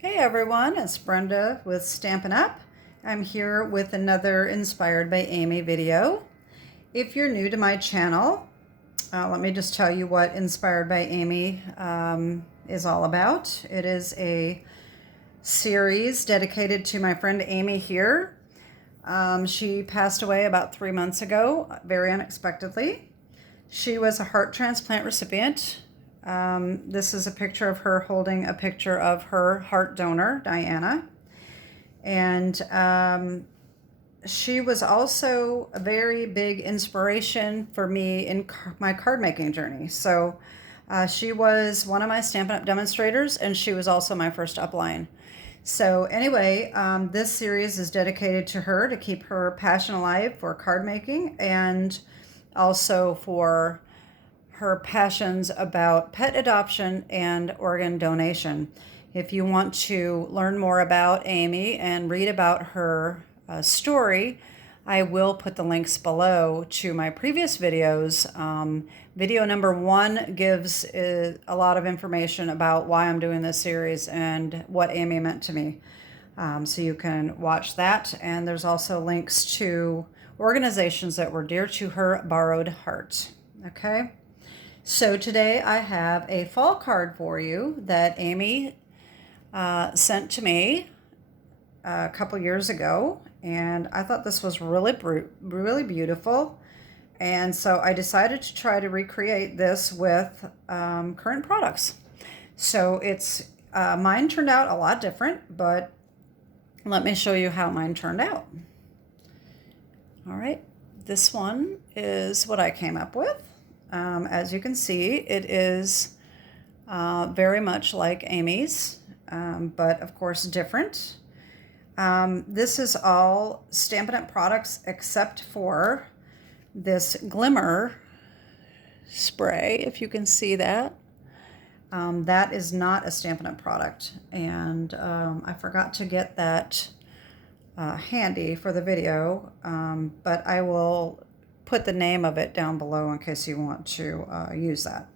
Hey everyone, it's Brenda with Stampin' Up. I'm here with another Inspired by Amy video. If you're new to my channel, let me just tell you what Inspired by Amy is all about. It is a series dedicated to my friend Amy here. She passed away about 3 months ago, very unexpectedly. She was a heart transplant recipient. This is a picture of her holding a picture of her heart donor, Diana. And she was also a very big inspiration for me in my card making journey. So she was one of my Stampin' Up! Demonstrators, and she was also my first upline. So anyway, this series is dedicated to her to keep her passion alive for card making and also for her passions about pet adoption and organ donation. If you want to learn more about Amy and read about her story, I will put the links below to my previous videos. Video number 1 gives a lot of information about why I'm doing this series and what Amy meant to me. So you can watch that. And there's also links to organizations that were dear to her borrowed heart. Okay. So today I have a fall card for you that Amy sent to me a couple years ago, and I thought this was really beautiful, and so I decided to try to recreate this with current products. So it's mine turned out a lot different, but let me show you how mine turned out. All right, this one is what I came up with. As you can see, it is very much like Amy's, but of course different. This is all Stampin' Up! Products except for this glimmer spray, if you can see that. That is not a Stampin' Up! Product, and I forgot to get that handy for the video, but I will put the name of it down below in case you want to use that.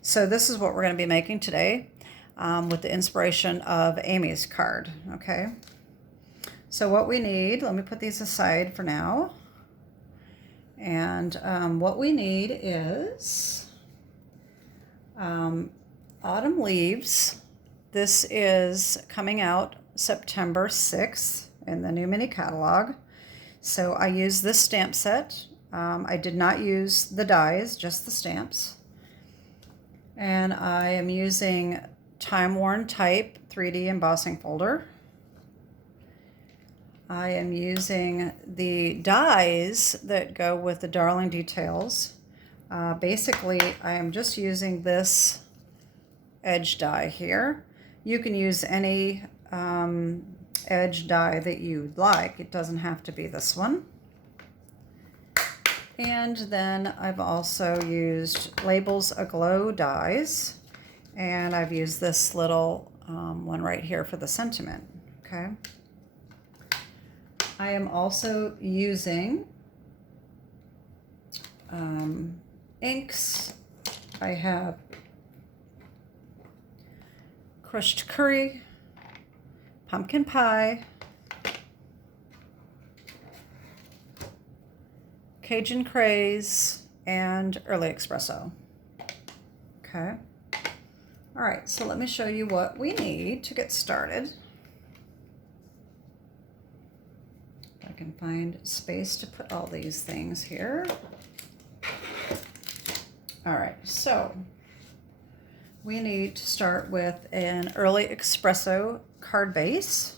So this is what we're going to be making today with the inspiration of Amy's card. Okay. So what we need, let me put these aside for now. And what we need is Autumn Leaves. This is coming out September 6th in the new mini catalog. So I used this stamp set. I did not use the dies, just the stamps. And I am using Time Worn Type 3D embossing folder. I am using the dies that go with the Darling Details. Basically, I am just using this edge die here. You can use any edge die that you'd like. It doesn't have to be this one. And then I've also used Labels Aglow dies, and I've used this little one right here for the sentiment. Okay. I am also using inks. I have crushed curry, pumpkin pie, Cajun Craze, and early espresso. Okay. All right, so let me show you what we need to get started. If I can find space to put all these things here. All right, so we need to start with an early espresso card base,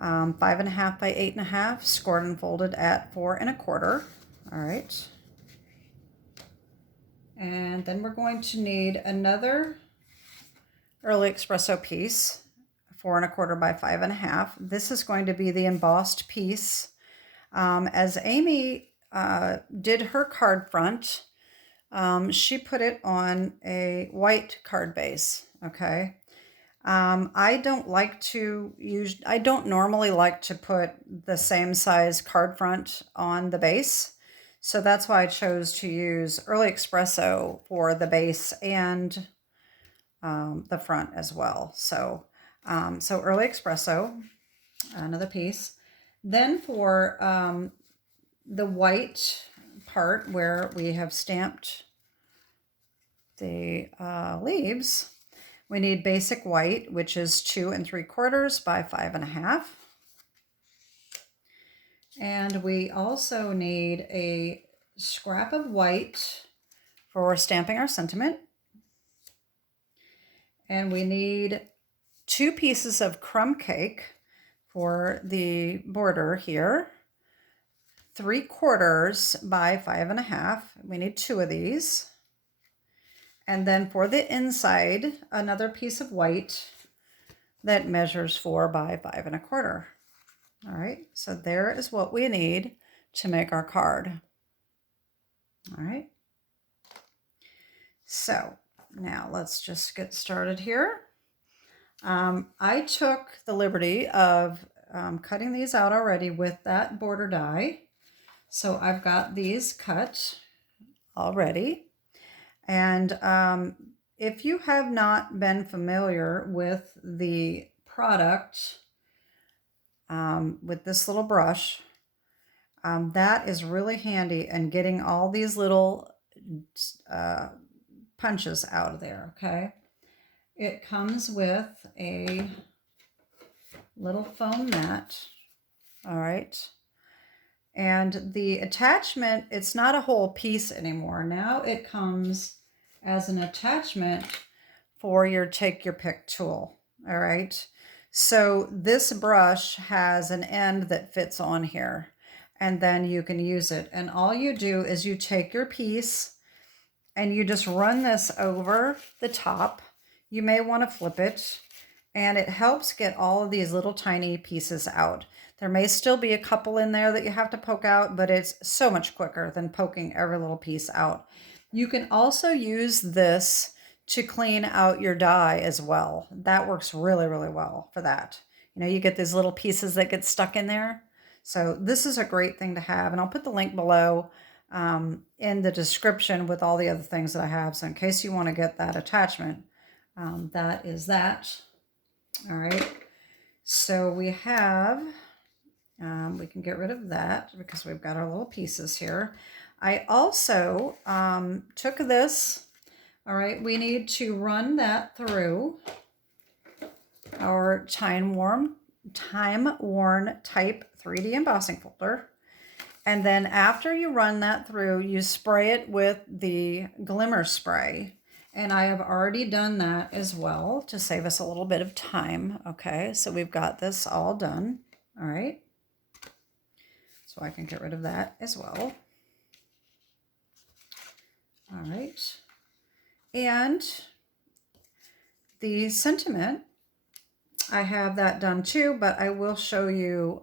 5.5 by 8.5, scored and folded at 4 1/4. All right. And then we're going to need another early espresso piece, 4 1/4 by 5.5. This is going to be the embossed piece. As Amy did her card front, she put it on a white card base. Okay. I don't normally like to put the same size card front on the base. So that's why I chose to use Early Espresso for the base and the front as well. So So early espresso, another piece. Then for the white part where we have stamped the leaves, we need basic white, which is 2 3/4 by 5 1/2. And we also need a scrap of white for stamping our sentiment. And we need 2 pieces of crumb cake for the border here. 3/4 by 5 1/2. We need 2 of these. And then for the inside, another piece of white that measures 4 by 5 1/4. All right, so there is what we need to make our card. All right. So now let's just get started here. I took the liberty of cutting these out already with that border die. So I've got these cut already. And if you have not been familiar with the product, with this little brush, that is really handy in getting all these little punches out of there, okay? It comes with a little foam mat, all right? And the attachment, it's not a whole piece anymore. Now it comes as an attachment for your take your pick tool, all right? So this brush has an end that fits on here, and then you can use it. And all you do is you take your piece and you just run this over the top. You may want to flip it, and it helps get all of these little tiny pieces out. There may still be a couple in there that you have to poke out, but it's so much quicker than poking every little piece out. You can also use this to clean out your die as well. That works really, really well for that. You know, you get these little pieces that get stuck in there. So this is a great thing to have, and I'll put the link below in the description with all the other things that I have. So in case you want to get that attachment, that is that. All right. So we have, we can get rid of that because we've got our little pieces here. I also took this. All right, we need to run that through our time-worn type 3D embossing folder. And then after you run that through, you spray it with the glimmer spray. And I have already done that as well to save us a little bit of time. Okay, so we've got this all done. All right. So I can get rid of that as well. All right. And the sentiment, I have that done too, but I will show you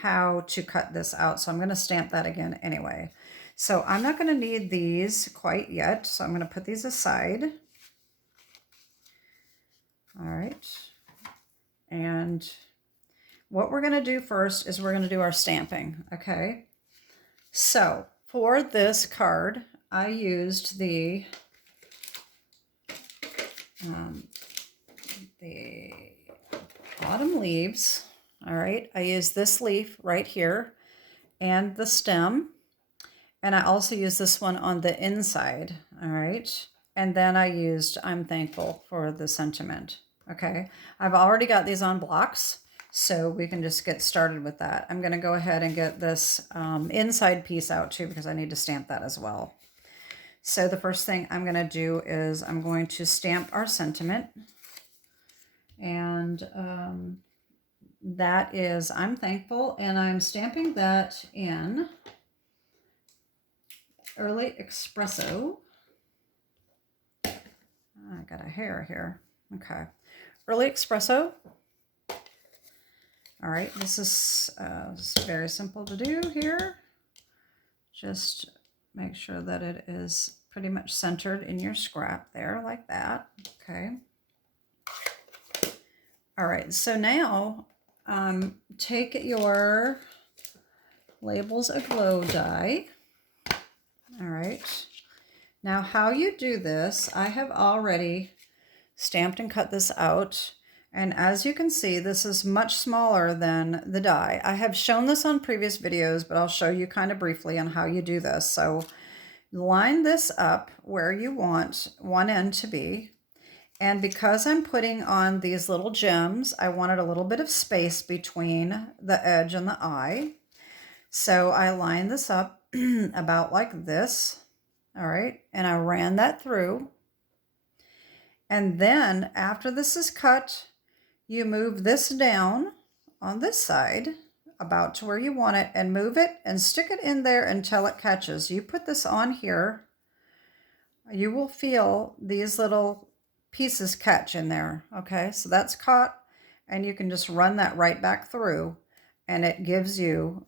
how to cut this out. So I'm going to stamp that again anyway. So I'm not going to need these quite yet. So I'm going to put these aside. All right. And what we're going to do first is we're going to do our stamping. Okay. So for this card, I used the autumn leaves. All right. I used this leaf right here and the stem. And I also used this one on the inside, all right? And then I used I'm Thankful for the sentiment, okay? I've already got these on blocks, so we can just get started with that. I'm gonna go ahead and get this inside piece out too because I need to stamp that as well. So the first thing I'm gonna do is I'm going to stamp our sentiment. And that is I'm Thankful, and I'm stamping that in Early Espresso. I got a hair here. Okay. Early Espresso. All right. This is very simple to do here. Just make sure that it is pretty much centered in your scrap there like that. Okay. All right. So now take your Labels Aglow die. All right. Now how you do this, I have already stamped and cut this out. And as you can see, this is much smaller than the die. I have shown this on previous videos, but I'll show you kind of briefly on how you do this. So line this up where you want one end to be. And because I'm putting on these little gems, I wanted a little bit of space between the edge and the eye. So I lined this up about like this, all right? And I ran that through. And then after this is cut, you move this down on this side about to where you want it and move it and stick it in there until it catches. You put this on here, you will feel these little pieces catch in there. Okay, so that's caught, and you can just run that right back through and it gives you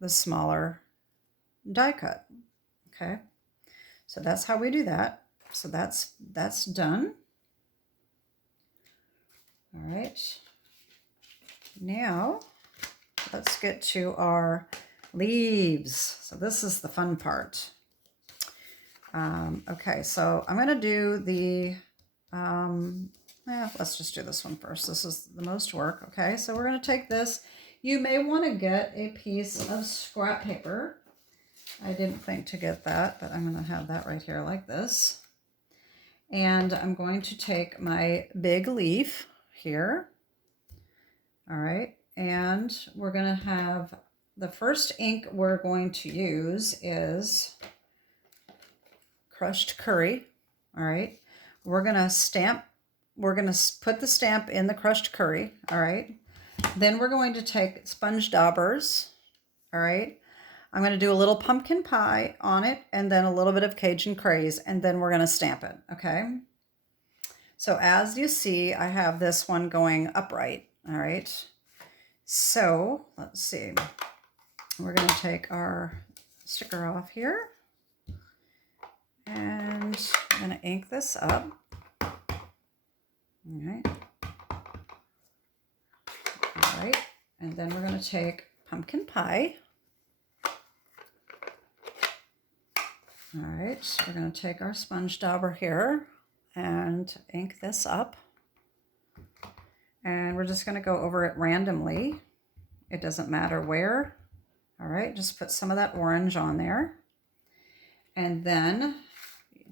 the smaller die cut. Okay, so that's how we do that. So that's done. All right, now let's get to our leaves. So this is the fun part. Okay, so I'm going to do the, let's just do this one first. This is the most work. Okay, so we're going to take this. You may want to get a piece of scrap paper. I didn't think to get that, but I'm going to have that right here like this. And I'm going to take my big leaf here. All right, and we're going to have the first ink we're going to use is crushed curry. All right, we're going to put the stamp in the crushed curry. All right, then we're going to take sponge daubers. All right, I'm going to do a little pumpkin pie on it and then a little bit of Cajun craze, and then we're going to stamp it. Okay, so as you see, I have this one going upright. All right, so let's see, we're going to take our sticker off here. And I'm going to ink this up. All right. All right. And then we're going to take pumpkin pie. All right. We're going to take our sponge dauber here and ink this up. And we're just going to go over it randomly. It doesn't matter where. All right. Just put some of that orange on there. And then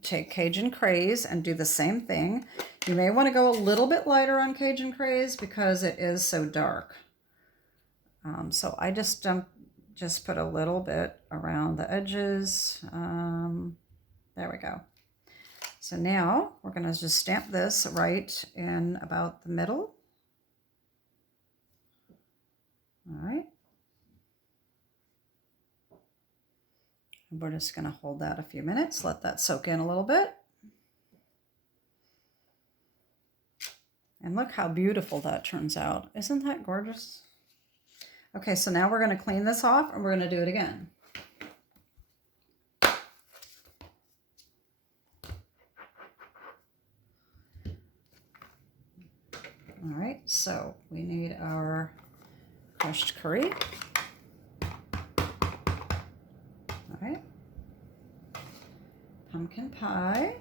take Cajun Craze and do the same thing. You may want to go a little bit lighter on Cajun Craze because it is so dark. So I just put a little bit around the edges. There we go. So now we're going to just stamp this right in about the middle. All right. We're just going to hold that a few minutes, let that soak in a little bit. And look how beautiful that turns out. Isn't that gorgeous? Okay, so now we're going to clean this off and we're going to do it again. All right, so we need our crushed curry. All right, pumpkin pie,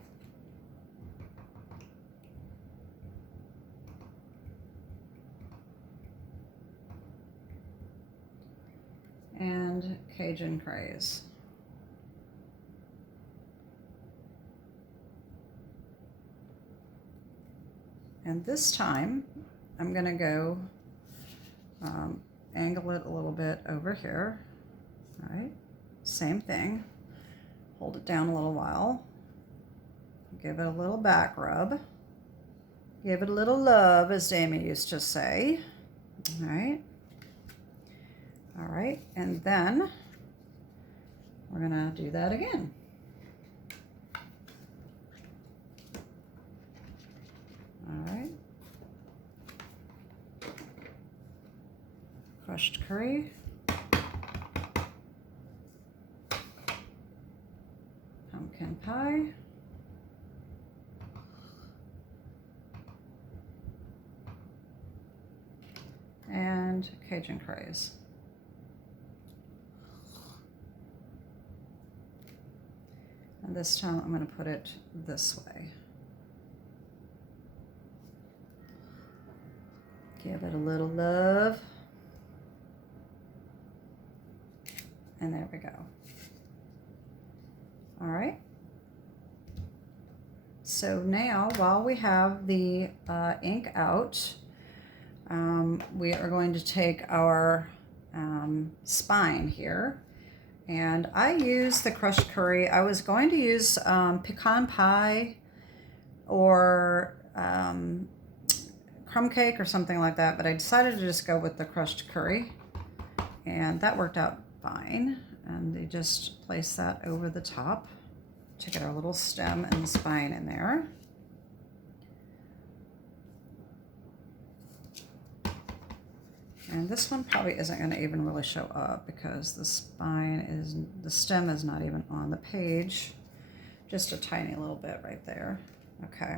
and Cajun Craze. And this time I'm going to go angle it a little bit over here. All right, same thing. Hold it down a little while. Give it a little back rub. Give it a little love, as Amy used to say. All right. All right, and then we're going to do that again. All right. Crushed curry. Pumpkin pie. And Cajun Craze. And this time I'm going to put it this way. Give it a little love. And there we go. All right. So now, while we have the ink out, we are going to take our spine here. And I use the crushed curry. I was going to use pecan pie or crumb cake or something like that, but I decided to just go with the crushed curry, and that worked out fine. And they just place that over the top to get our little stem and spine in there. And this one probably isn't going to even really show up because the stem is not even on the page. Just a tiny little bit right there. Okay.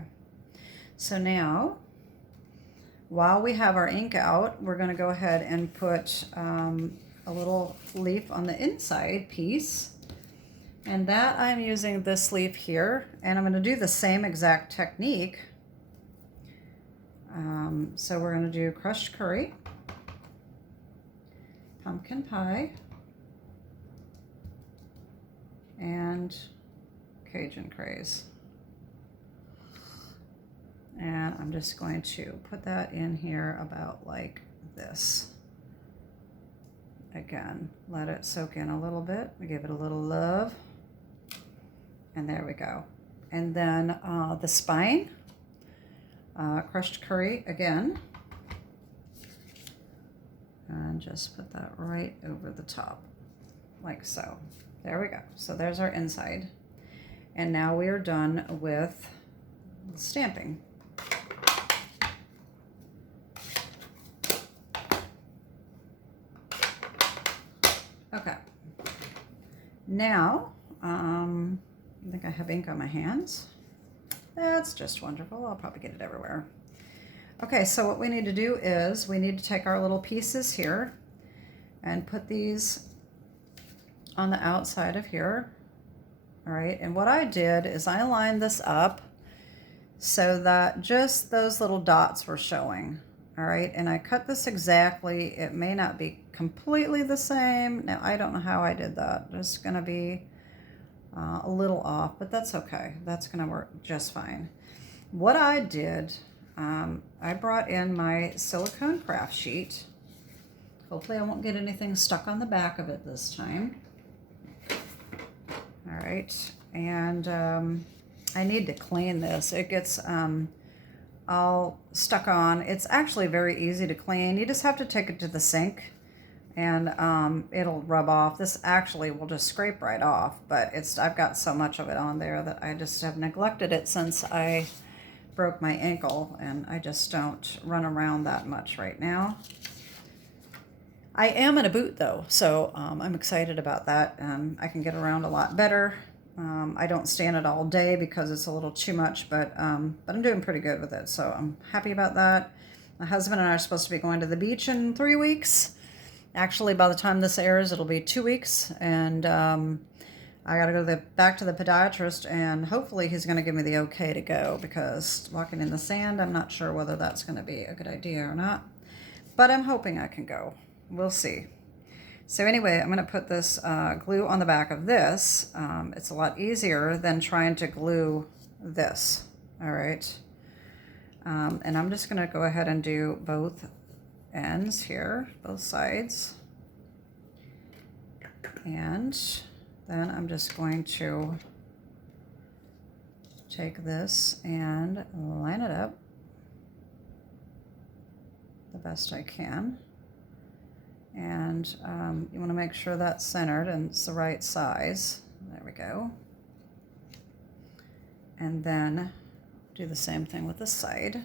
So now, while we have our ink out, we're going to go ahead and put a little leaf on the inside piece. And that I'm using this leaf here, and I'm going to do the same exact technique. So we're going to do crushed curry, pumpkin pie, and Cajun craze. And I'm just going to put that in here about like this. Again, let it soak in a little bit. We give it a little love. And there we go. And then the spine, crushed curry again. And just put that right over the top, like so. There we go. So there's our inside. And now we are done with the stamping. Okay. Now, I think I have ink on my hands. That's just wonderful. I'll probably get it everywhere. Okay, so what we need to do is we need to take our little pieces here and put these on the outside of here. All right, and what I did is I lined this up so that just those little dots were showing. All right, and I cut this exactly. It may not be completely the same. Now, I don't know how I did that. It's gonna be a little off, but that's okay. That's gonna work just fine. What I did, I brought in my silicone craft sheet. Hopefully I won't get anything stuck on the back of it this time. All right, and I need to clean this. It gets all stuck on. It's actually very easy to clean. You just have to take it to the sink and it'll rub off. This actually will just scrape right off, but I've got so much of it on there that I just have neglected it since I broke my ankle, and I just don't run around that much right now. I am in a boot though, so I'm excited about that. I can get around a lot better. I don't stay in it all day because it's a little too much, but I'm doing pretty good with it, so I'm happy about that. My husband and I are supposed to be going to the beach in 3 weeks. Actually, by the time this airs, it'll be 2 weeks, and I got to go back to the podiatrist, and hopefully he's going to give me the okay to go, because walking in the sand, I'm not sure whether that's going to be a good idea or not, but I'm hoping I can go. We'll see. So anyway, I'm going to put this glue on the back of this. It's a lot easier than trying to glue this. All right. And I'm just going to go ahead and do both ends here, both sides. And then I'm just going to take this and line it up the best I can. And you want to make sure that's centered and it's the right size. There we go. And then do the same thing with this side.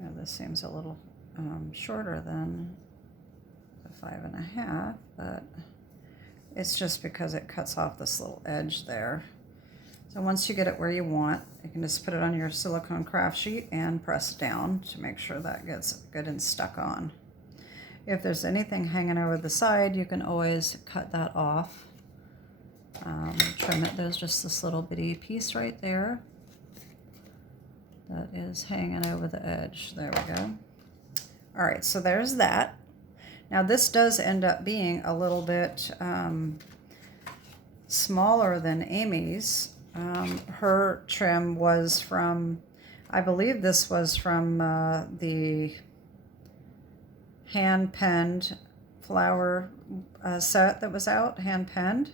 Now this seems a little shorter than the 5.5, but it's just because it cuts off this little edge there. So once you get it where you want, you can just put it on your silicone craft sheet and press down to make sure that gets good and stuck on. If there's anything hanging over the side, you can always cut that off. Trim it. There's just this little bitty piece right there that is hanging over the edge. There we go. All right, so there's that. Now this does end up being a little bit smaller than Amy's. Her trim was from, I believe this was from the hand-penned flower set that was out, hand-penned.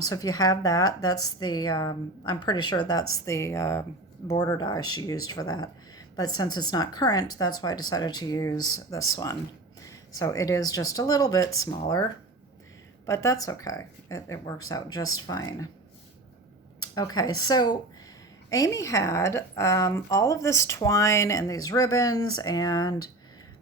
So if you have that, that's the, I'm pretty sure that's the border die she used for that. But since it's not current, that's why I decided to use this one. So it is just a little bit smaller, but that's okay. It works out just fine. Okay, so Amy had all of this twine and these ribbons, and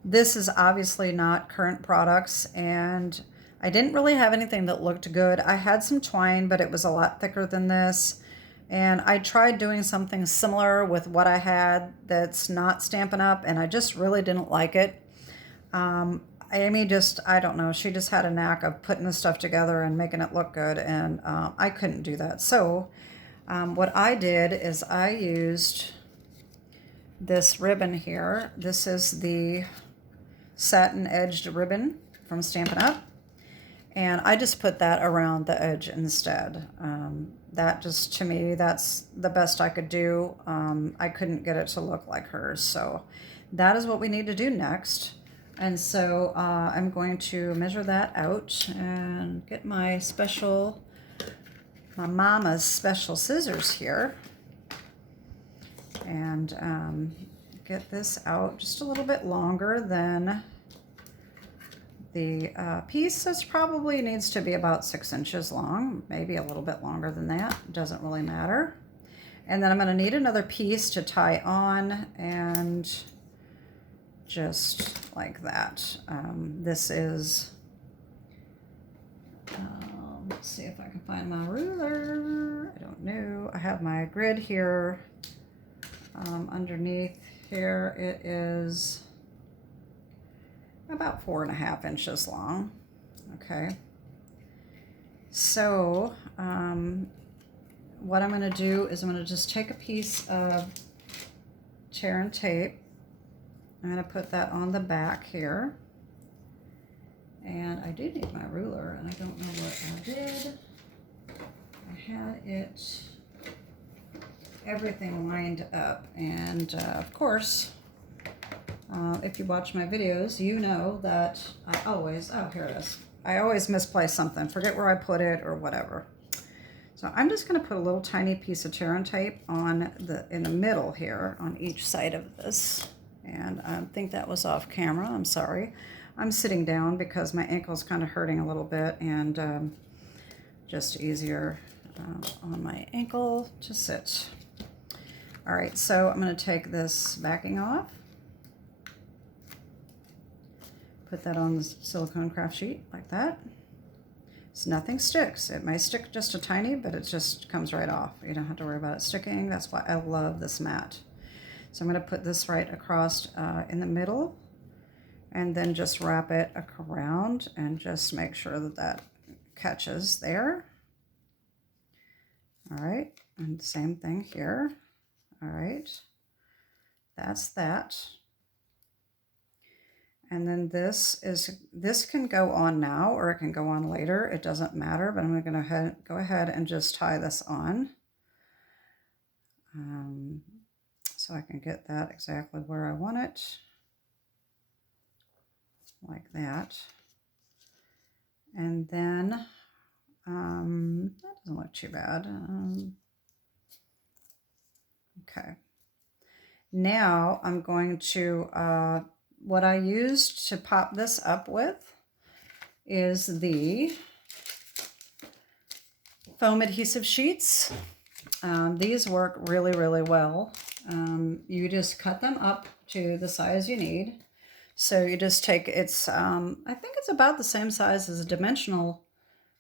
this is obviously not current products, and I didn't really have anything that looked good. I had some twine, but it was a lot thicker than this. And I tried doing something similar with what I had that's not Stampin' Up, and I just really didn't like it. Amy just, I don't know, she just had a knack of putting the stuff together and making it look good, and I couldn't do that. So what I did is I used this ribbon here. This is the satin edged ribbon from Stampin' Up. And I just put that around the edge instead. That just, to me, that's the best I could do. I couldn't get it to look like hers. So that is what we need to do next. And so I'm going to measure that out and get my mama's special scissors here. And get this out just a little bit longer than the piece. This probably needs to be about 6 inches long, maybe a little bit longer than that. Doesn't really matter. And then I'm going to need another piece to tie on, and just like that. This is, let's see if I can find my ruler. I don't know. I have my grid here. Underneath here it is about 4.5 inches long. Okay. So what I'm going to do is I'm going to just take a piece of tear and tape. I'm going to put that on the back here. And I do need my ruler, and I don't know what I did. I had it, everything lined up, and of course, if you watch my videos, you know that I always, oh, here it is. I always misplace something, forget where I put it or whatever. So I'm just going to put a little tiny piece of tear and tape on in the middle here on each side of this. And I think that was off camera, I'm sorry. I'm sitting down because my ankle's kind of hurting a little bit, and just easier on my ankle to sit. All right, so I'm going to take this backing off. Put that on the silicone craft sheet like that. So nothing sticks. It may stick just a tiny, but it just comes right off. You don't have to worry about it sticking. That's why I love this mat. So I'm going to put this right across in the middle, and then just wrap it around and just make sure that that catches there. All right, and same thing here. All right, that's that. And then this can go on now, or it can go on later. It doesn't matter, but I'm going to go ahead and just tie this on. So I can get that exactly where I want it. Like that. And then, that doesn't look too bad. Okay. Now I'm going to, what I used to pop this up with is the foam adhesive sheets. These work really, really well. You just cut them up to the size you need. So you just take, it's, I think it's about the same size as a dimensional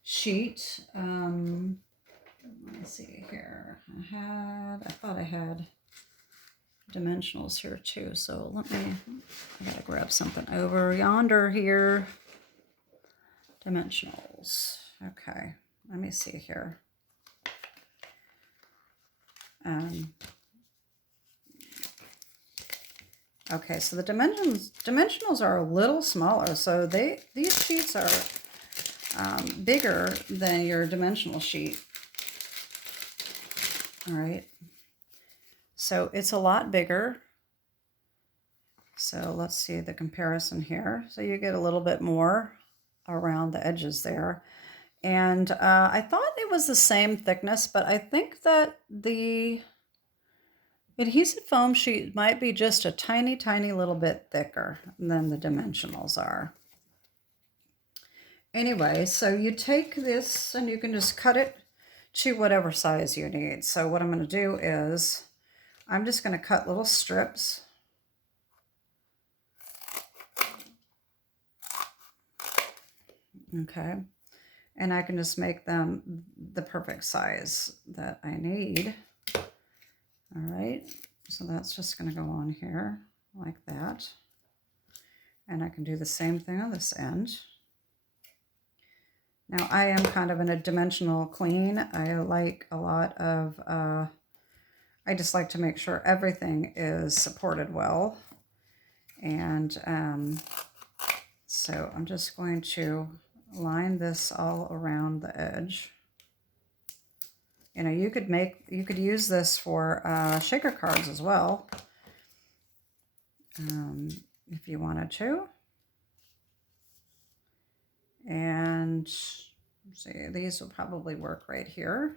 sheet. Let me see here. I thought I had dimensionals here too. So I gotta grab something over yonder here. Dimensionals. Okay, let me see here. Okay, so the dimensionals are a little smaller. So these sheets are bigger than your dimensional sheet. All right. So it's a lot bigger. So let's see the comparison here. So you get a little bit more around the edges there. And I thought it was the same thickness, but I think that the adhesive foam sheet might be just a tiny, tiny little bit thicker than the dimensionals are. Anyway, so you take this and you can just cut it to whatever size you need. So what I'm going to do is I'm just going to cut little strips. Okay. And I can just make them the perfect size that I need. All right. So that's just going to go on here like that. And I can do the same thing on this end. Now I am kind of in a dimensional queen. I like a lot of, I just like to make sure everything is supported well. And so I'm just going to line this all around the edge. You know, you could use this for shaker cards as well, if you wanted to. And see, these will probably work right here.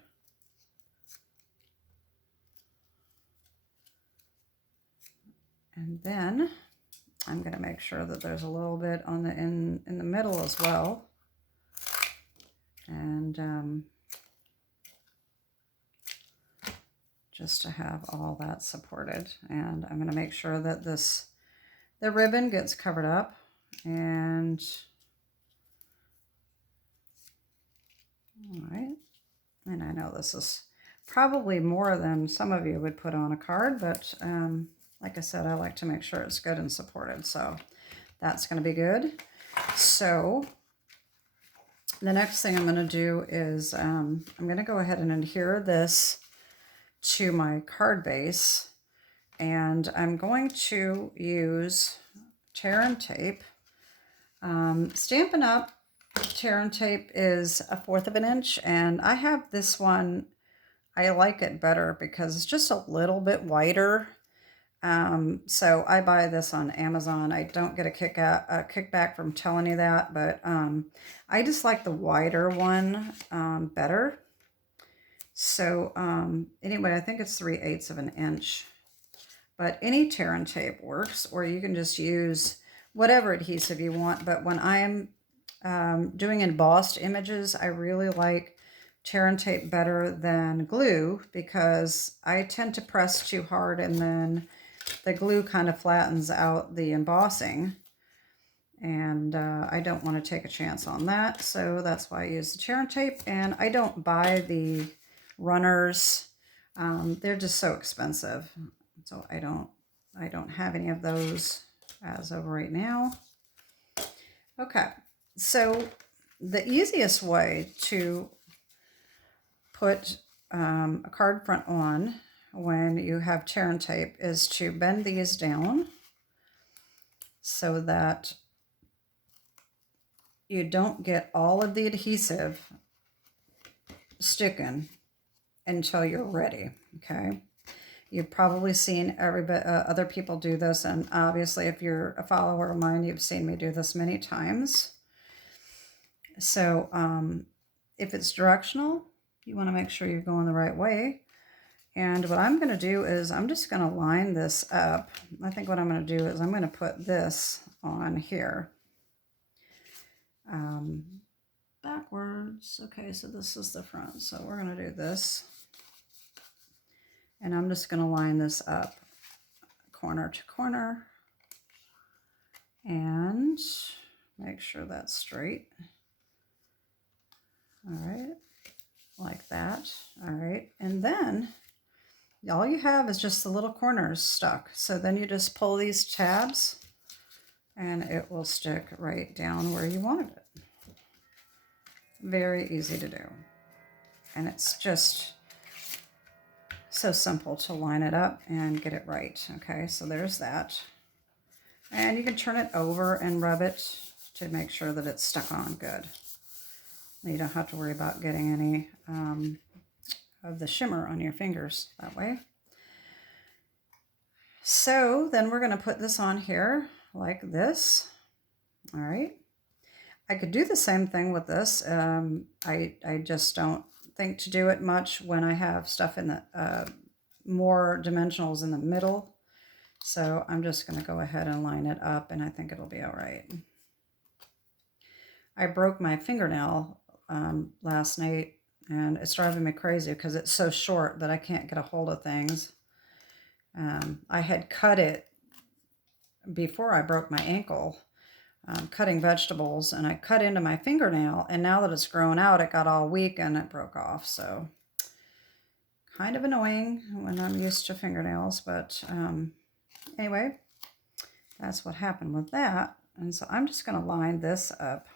And then I'm going to make sure that there's a little bit on the in the middle as well. And just to have all that supported. And I'm going to make sure that the ribbon gets covered up. And all right. And I know this is probably more than some of you would put on a card, but like I said, I like to make sure it's good and supported. So that's going to be good. So the next thing I'm going to do is I'm going to go ahead and adhere this to my card base. And I'm going to use tear and tape. Stampin' Up! Tear and tape is 1/4 of an inch, and I have this one. I like it better because it's just a little bit wider. So I buy this on Amazon. I don't get a kickback from telling you that, but I just like the wider one better. So anyway, I think it's 3/8 of an inch. But any tear and tape works, or you can just use whatever adhesive you want. But when I am doing embossed images, I really like tear and tape better than glue because I tend to press too hard and then the glue kind of flattens out the embossing. And I don't want to take a chance on that. So that's why I use the tear and tape. And I don't buy the runners. They're just so expensive. So I don't have any of those as of right now. Okay, so the easiest way to put a card front on when you have tear and tape is to bend these down so that you don't get all of the adhesive sticking until you're ready, okay? You've probably seen other people do this, and obviously if you're a follower of mine, you've seen me do this many times. So if it's directional, you want to make sure you're going the right way. And what I'm going to do is I'm just going to line this up. I think what I'm going to do is I'm going to put this on here. Backwards. Okay, so this is the front. So we're going to do this. And I'm just going to line this up corner to corner and make sure that's straight. All right, like that. All right, and then all you have is just the little corners stuck. So then you just pull these tabs and it will stick right down where you wanted it. Very easy to do. And it's just so simple to line it up and get it right. Okay, so there's that. And you can turn it over and rub it to make sure that it's stuck on good. You don't have to worry about getting any of the shimmer on your fingers that way. So then we're going to put this on here like this. All right. I could do the same thing with this. I just don't think to do it much when I have stuff in the more dimensionals in the middle. So I'm just going to go ahead and line it up, and I think it'll be all right. I broke my fingernail last night, and it's driving me crazy because it's so short that I can't get a hold of things. I had cut it before I broke my ankle, cutting vegetables, and I cut into my fingernail, and now that it's grown out, it got all weak and it broke off. So kind of annoying when I'm used to fingernails, but anyway, that's what happened with that. And so I'm just going to line this up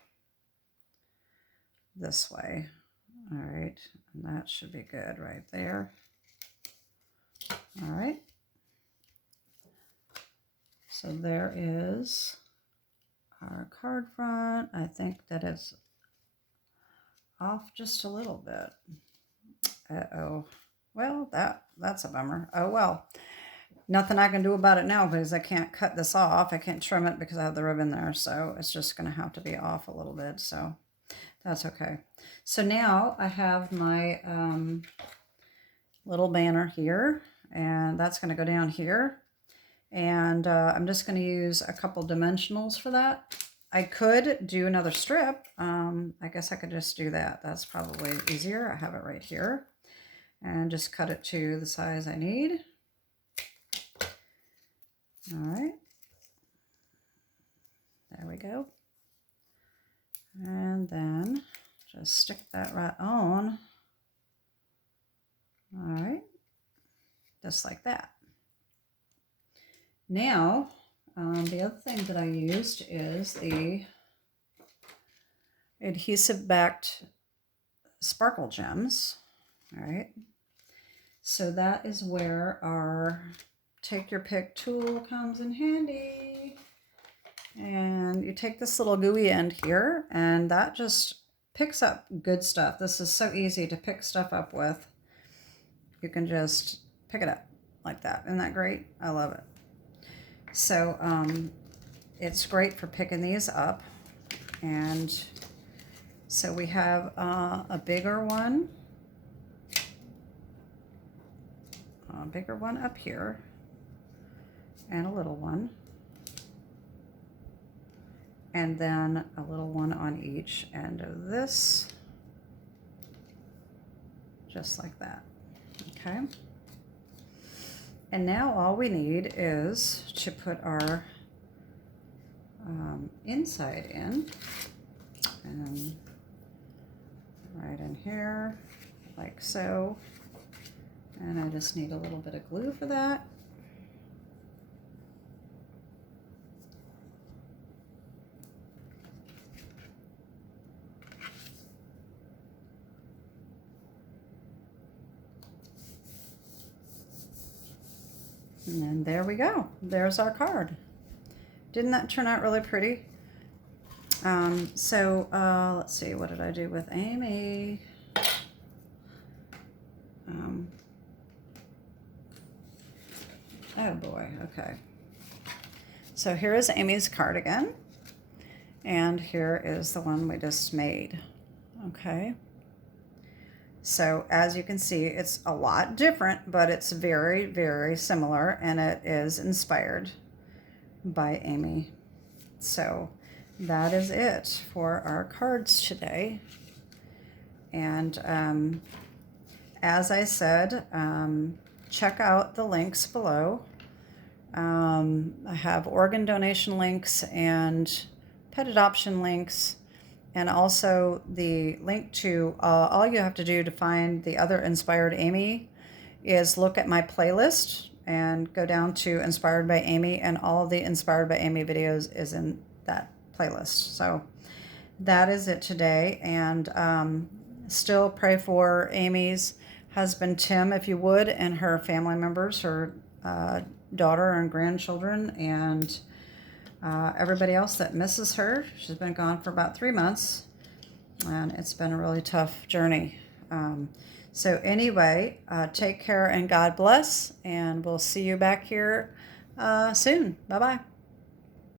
this way. All right, and that should be good right there. All right. So there is our card front. I think that it's off just a little bit. Uh-oh. Well, that's a bummer. Oh, well. Nothing I can do about it now because I can't cut this off. I can't trim it because I have the ribbon there. So it's just going to have to be off a little bit. So that's okay. So now I have my little banner here. And that's going to go down here. And I'm just going to use a couple dimensionals for that. I could do another strip. I guess I could just do that. That's probably easier. I have it right here. And just cut it to the size I need. All right. There we go. And then just stick that right on. All right. Just like that. Now, the other thing that I used is the adhesive-backed sparkle gems. All right. So that is where our take your pick tool comes in handy. And you take this little gooey end here, and that just picks up good stuff. This is so easy to pick stuff up with. You can just pick it up like that. Isn't that great? I love it. So it's great for picking these up. And so we have a bigger one up here, and a little one, and then a little one on each end of this, just like that. Okay. And now all we need is to put our inside in, and right in here, like so. And I just need a little bit of glue for that. And then there we go. There's our card. Didn't that turn out really pretty? Let's see, what did I do with Amy? Oh boy, okay. So here is Amy's cardigan, and here is the one we just made, okay? So as you can see, it's a lot different, but it's very, very similar, and it is inspired by Amy. So that is it for our cards today. And as I said, check out the links below. I have organ donation links and pet adoption links, and also the link to all you have to do to find the other inspired Amy is look at my playlist and go down to Inspired by Amy, and all of the Inspired by Amy videos is in that playlist. So that is it today. And still pray for Amy's husband, Tim, if you would, and her family members, her daughter and grandchildren, and everybody else that misses her. She's been gone for about 3 months, and it's been a really tough journey. So anyway, take care and God bless, and we'll see you back here soon. Bye-bye.